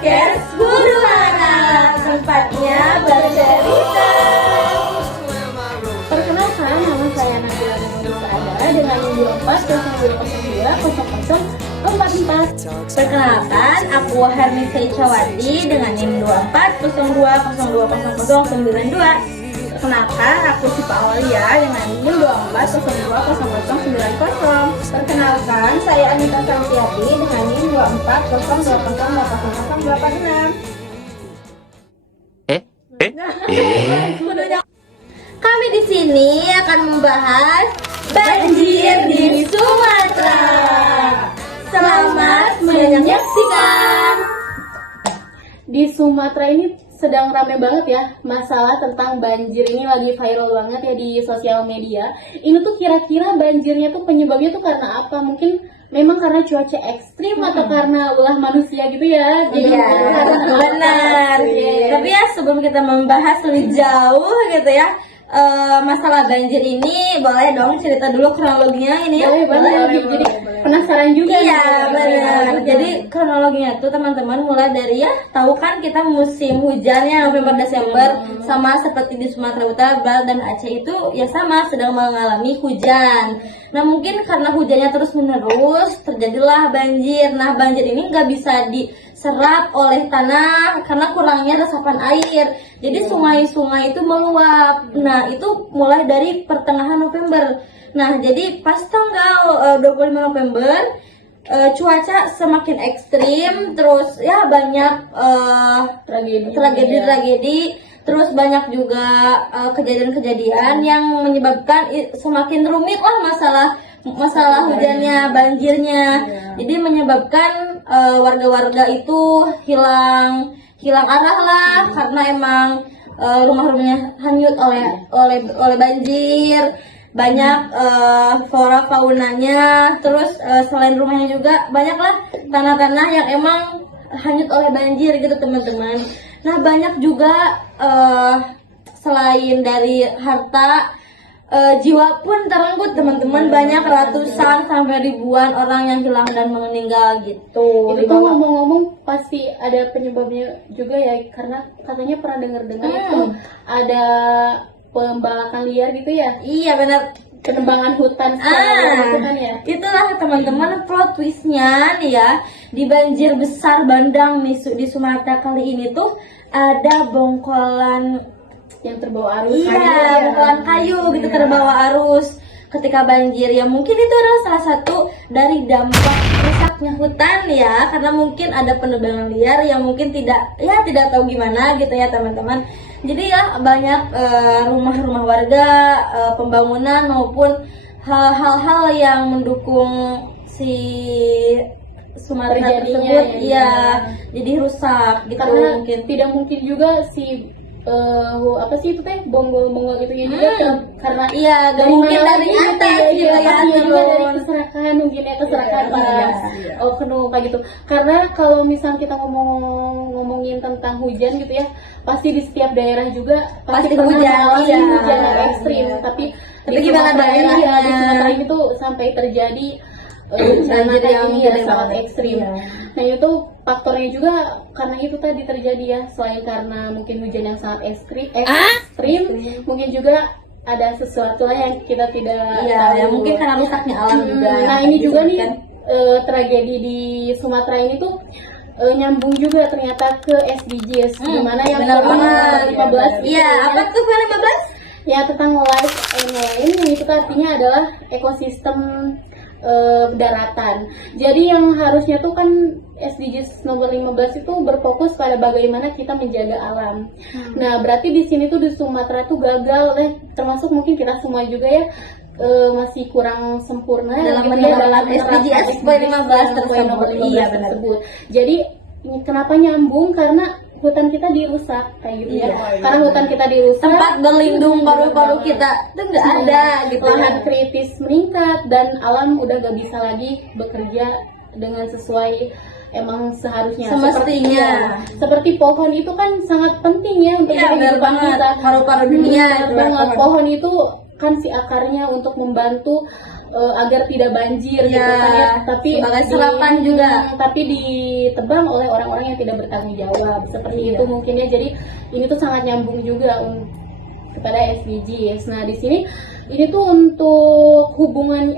podcast Guru Anak, tempatnya bercerita. Perkenalkan, nama saya Nabila Nurul Ada dengan NIM 2402020044. Perkenalkan, aku Hermi Seicawati dengan NIM 2402020092. Perkenalkan, aku Sipa Aulia dengan NIM 24020090. Perkenalkan, saya Anita Santiati dengan NIM 24008086. Kami di sini akan membahas banjir di Sumatera. Selamat menyaksikan. Di Sumatera ini sedang ramai banget ya masalah tentang banjir, ini lagi viral banget ya di sosial media. Ini tuh kira-kira banjirnya tuh penyebabnya tuh karena apa? Mungkin memang karena cuaca ekstrim atau karena ulah manusia gitu ya. Iya, benar. Tapi ya sebelum kita membahas lebih jauh gitu ya, masalah banjir ini, boleh dong cerita dulu kronologinya ini ya? Boleh. Jadi penasaran juga. Iya, benar. Jadi kronologinya tuh teman-teman mulai dari ya, tahu kan kita musim hujannya November Desember, sama seperti di Sumatera Utara, Barat dan Aceh itu ya sama sedang mengalami hujan. Nah mungkin karena hujannya terus menerus terjadilah banjir. Nah banjir ini nggak bisa diserap oleh tanah karena kurangnya resapan air. Jadi sungai-sungai itu meluap. Nah itu mulai dari pertengahan November. Nah jadi pas tanggal 25 November cuaca semakin ekstrim, terus ya banyak tragedi. Terus banyak juga kejadian-kejadian yang menyebabkan semakin rumit lah masalah hujannya, banjirnya. Jadi menyebabkan warga-warga itu hilang arah lah karena emang rumah-rumahnya hanyut oleh banjir. Banyak flora faunanya, terus selain rumahnya juga banyaklah tanah-tanah yang emang hanyut oleh banjir gitu teman-teman. Nah banyak juga selain dari harta, jiwa pun terenggut teman-teman. Banyak ratusan sampai ribuan orang yang hilang dan meninggal gitu. Itu tuh ngomong-ngomong pasti ada penyebabnya juga ya, karena katanya pernah dengar-dengar itu ada pembalakan liar gitu ya. Iya benar. Penebangan hutan secara ya. Itulah teman-teman plot twistnya nih ya, di banjir besar bandang nih di Sumatera kali ini tuh ada bongkolan yang terbawa arus. Iya, bongkolan kayu gitu terbawa arus ketika banjir. Ya mungkin itu adalah salah satu dari dampak rusaknya hutan ya, karena mungkin ada penebangan liar yang mungkin tidak tahu gimana gitu ya teman-teman. Jadi ya banyak rumah-rumah warga, pembangunan maupun hal-hal yang mendukung si Sumatera tersebut jadi rusak gitu. Karena mungkin tidak mungkin juga si apa sih itu teh bonggol itu ya juga karena gak mungkin dari atas gitu ya, juga dari keserakahan mungkin ya, keserakahan oknum kayak gitu. Karena kalau misal kita ngomongin tentang hujan gitu ya, pasti di setiap daerah juga pasti pernah mengalami hujan yang ekstrim. Tapi gimana daerahnya? Di Sumatera itu sampai terjadi banjir yang sangat ekstrim. Nah itu faktornya juga karena itu tadi terjadi ya, selain karena mungkin hujan yang sangat ekstrim, mungkin juga ada sesuatu lah yang kita tidak tahu. Ya mungkin karena rusaknya alam juga. Nah ini juga nih tragedi di Sumatera ini tuh nyambung juga ternyata ke SDGs, dimana yang ke-15. Iya, apa tuh ke-15? Ya tentang life and land, itu artinya adalah ekosistem daratan. Jadi yang harusnya tuh kan SDGs nomor 15 itu berfokus pada bagaimana kita menjaga alam. Nah, berarti di sini tuh di Sumatera tuh gagal termasuk mungkin kita semua juga ya masih kurang sempurna dalam SDGs 15 tersebut. Jadi kenapa nyambung? Karena hutan kita dirusak kayak gitu ya. Karena hutan kita dirusak, tempat berlindung paru-paru kita itu nggak ada gitu. Lahan kritis meningkat dan alam udah gak bisa lagi bekerja dengan sesuai emang seharusnya. Semestinya. Seperti pohon itu kan sangat penting ya untuk kehidupan kita. Paru-paru dunia. Pohon itu kan si akarnya untuk membantu agar tidak banjir gitu Iya, kan ya, tapi sebagai serapan juga. tapi ditebang oleh orang-orang yang tidak bertanggung jawab seperti Iya. itu mungkin ya. Jadi ini tuh sangat nyambung juga kepada SDGs. Nah di sini ini tuh untuk hubungan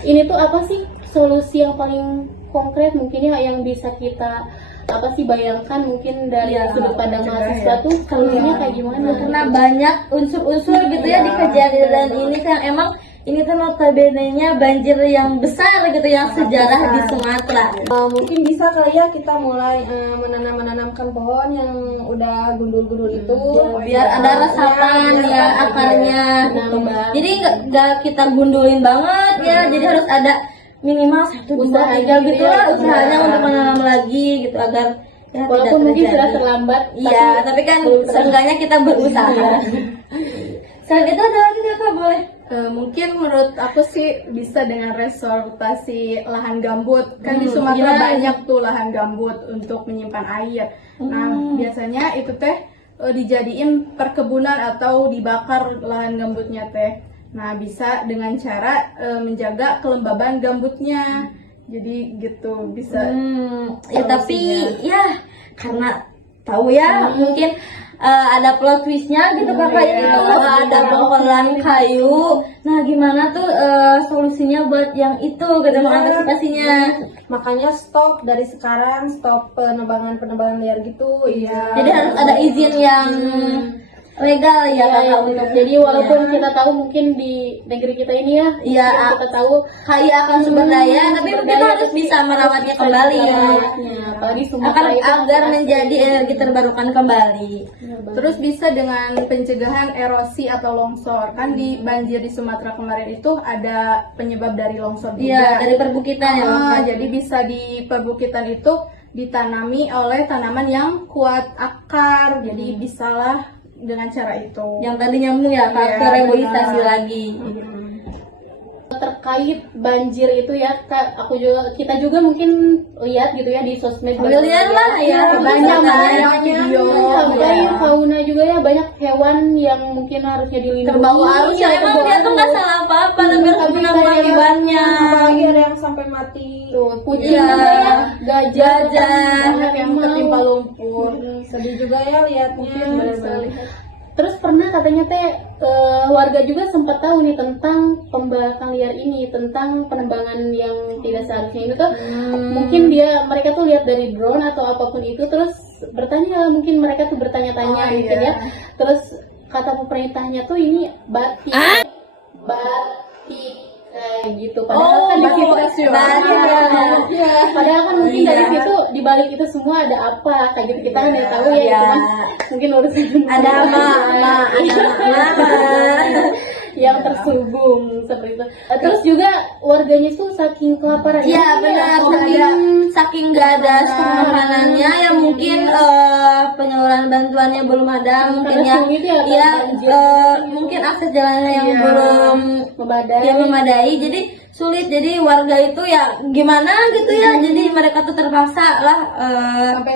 ini tuh apa sih solusi yang paling konkret mungkin ya yang bisa kita apa sih bayangkan mungkin dari Iya, sudut pandang mencegah mahasiswa ya. tuh solusinya kayak gimana? Karena banyak unsur-unsur gitu ya di kejadian ini kan emang ini tuh notabene-nya banjir yang besar gitu yang sejarah di Sumatera. Mungkin bisa kali ya kita mulai menanamkan pohon yang udah gundul-gundul itu Biar ada resapan ya akarnya gitu. Nambah. Jadi nggak kita gundulin banget ya, jadi harus ada minimal 1, 2, 3 gitu lah usahanya untuk menanam lagi gitu agar ya, Walaupun tidak mungkin terjadi. sudah terlambat. Iya, tapi kan seenggaknya kita berusaha. Selain itu ada lagi nggak Kak, boleh? mungkin menurut aku sih bisa dengan restorasi lahan gambut. Kan di Iya. Sumatera banyak tuh lahan gambut untuk menyimpan air. Nah, biasanya itu teh dijadiin perkebunan atau dibakar lahan gambutnya teh. Nah, bisa dengan cara menjaga kelembaban gambutnya. Jadi gitu bisa. Ya tapi ya karena tahu ya mungkin ada plot twistnya gitu kakak ini tuh ada bongkaran kayu. Nah gimana tuh solusinya buat yang itu gitu mengantisipasinya? Makanya stop dari sekarang, stop penebangan liar gitu. Iya. Jadi harus ada izin yang legal ya kakak untuk Jadi walaupun kita tahu mungkin di negeri kita ini ya, Iya, mungkin kita tahu kaya akan sumber daya, tapi kita harus bisa merawatnya kembali ya. apalagi Akan Sumatera itu agar menjadi energi terbarukan kembali. Terus bisa dengan pencegahan erosi atau longsor. Kan di banjir di Sumatera kemarin itu ada penyebab dari longsor juga. Iya, dari perbukitan ya. Jadi bisa di perbukitan itu ditanami oleh tanaman yang kuat akar. Jadi bisalah dengan cara itu. Yang tadi nyambung ya, faktor Iya, reboisasi benar. lagi. terkait banjir itu ya, Kak, kita juga mungkin lihat gitu ya di sosmed. Lihat lah ya, banyak video. sampai fauna juga ya, banyak hewan yang mungkin harusnya dilindungi. Terbawa arus ya, emang dia tuh nggak salah apa-apa, tapi harus tapi menanggung kayak- akibatnya. Apalagi ada yang sampai mati. Tuh, kucing Iya. juga ya, gajah, Banyak yang ketimpa lumpur. Mm-mm. Sedih juga ya lihatnya. Benar-benar. Terus pernah katanya teh warga juga sempat tahu nih tentang pembakaran liar ini, tentang penebangan yang tidak seharusnya itu tuh mungkin mereka tuh lihat dari drone atau apapun itu, terus bertanya, mungkin mereka tuh bertanya-tanya mungkin ya. Terus kata pemerintahnya tuh ini batik kayak gitu, padahal kan di situ padahal kan mungkin dari situ di balik itu semua ada apa kayak gitu, kita kan nggak tahu ya. Iya. Cuman mungkin urusan Ada mama, yang terselubung seperti itu. Terus juga warganya tuh saking kelaparan. Iya benar, saking nggak ada stok makanannya ya mungkin penyaluran bantuannya belum ada, mungkin ya, sulit ya, ya banjir. Mungkin akses jalannya yang belum memadai. memadai, jadi sulit. Jadi warga itu ya gimana gitu ya, jadi mereka tuh terpaksa lah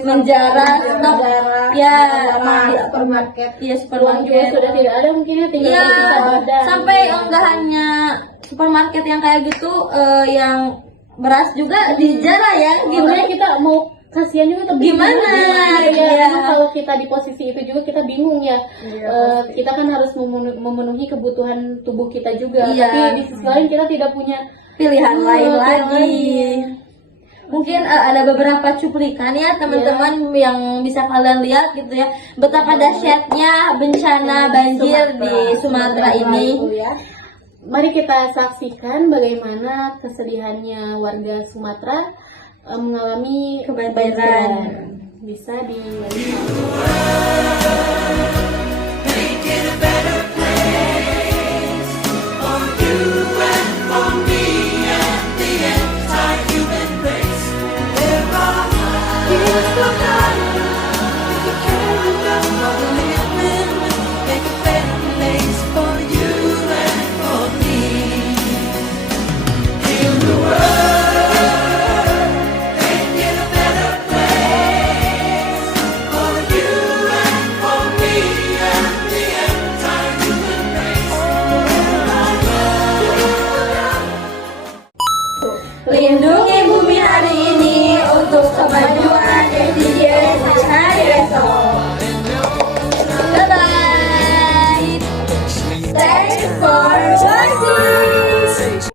menjarah stok ya Sama supermarket. iya Uang juga supermarket. sudah tidak ada mungkin ya, tinggal Iya, bisa badan. sampai nggak hanya supermarket yang kayak gitu, yang beras juga dijarah ya, gimana gimana kita mau kasihan juga tapi Gimana? ya, Iya. emang kalau kita di posisi itu juga kita bingung ya. Kita kan harus memenuhi kebutuhan tubuh kita juga, Iya. tapi di sisi lain kita tidak punya pilihan lain pilihan lagi. lain. Mungkin ada beberapa cuplikan ya teman-teman yang bisa kalian lihat gitu ya, betapa dahsyatnya bencana banjir di Sumatera ini. Ya. Mari kita saksikan bagaimana kesedihannya warga Sumatera mengalami Kebanjiran. Bisa di Lindungi bumi hari ini untuk kemajuan